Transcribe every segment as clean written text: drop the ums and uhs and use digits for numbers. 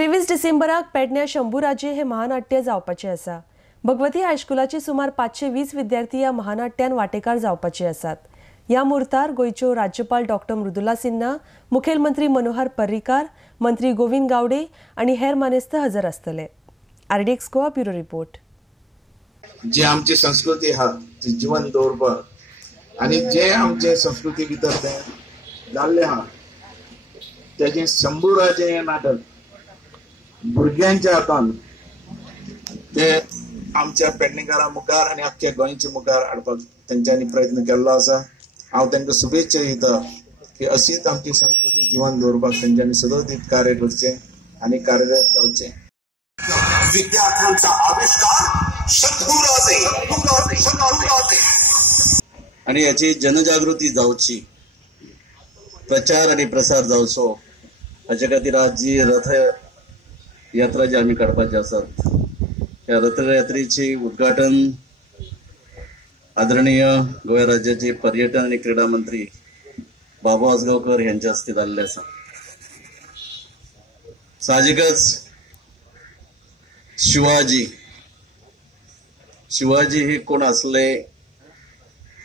23 डिसेंबराक पेडण्या शंभूराजे हे महानाट्य जावपाचे आसा। भगवती हायस्कुलाचे सुमार 520 विद्यार्थी ह्या महानाट्यान वांटेकार जावपाचे आसात। ह्या मुहूर्तार गोयच्यो राज्यपाल डॉ. मृदुला सिन्हा, मुखेलमंत्री मनोहर पर्रीकार, मंत्री गोविंद गावडे आणि हेर मानेस्त हजर आसतले। RDX Goa bureau report. जी आमची संस्कृती हा ती जिवंत दवरपाक आणि जे आमचे संस्कृती भितर ते जाल्ले हा त्याचे शंभूराजे हे नाटक भुरग्यांच्या हातान ते आमच्या पेडणेकारा मुखार आणि अख्ख्या गोंयच्या मुखार हाडपाक तेंच्यांनी प्रयत्न केल्लो आसा। हांव तांकां शुभेच्छा दिता की अशीच आमची संस्कृती जिवंत दवरपाक तेंच्यांनी सदोदीत कार्य करचे आणि कार्यरत जावचे। विद्यार्थ्यांचा आविष्कार शंभूराजे आणि याची जनजागृती जावची, प्रचार आणि प्रसार जावचो हाचे खातीर आज जी रथ यात्रा जी आम्ही काडपाची आसात त्या रथयात्रेचे उद्घाटन आदरणीय गोंय राज्याचे पर्यटन आणि क्रीडा मंत्री बाबू आसगांवकर यांच्या हस्ते जाल्ले आसा। साहजिकच शिवाजी हे कोण असले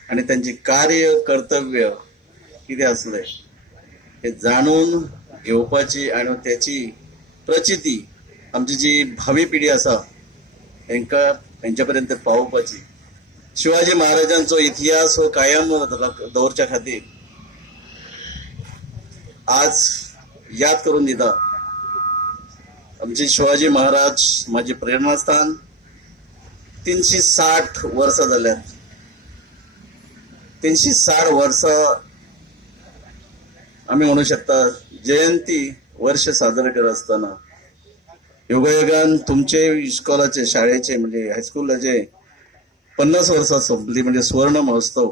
आणि त्यांचे कार्य कर्तव्य किती असले हे जाणून घेवपाची आणि त्याची प्रचिती आमची जी भावी पिढी आसा त्यांच्या पर्यंत पावोवपाची। शिवाजी महाराजांचो इतिहास हो कायम दवरच्या खातीर आज याद करून दिता। आमचे शिवाजी महाराज माझे प्रेरणास्थान 360 वर्सां जाल्यात। 360 वर्सां आम्ही म्हणू शकता जयंती वर्ष साजरे करत असताना योगायोगान तुमचे इस्कॉलाचे शाळेचे म्हणजे हायस्कूलाचे 50 वर्सां संपली म्हणजे सुवर्ण महोत्सव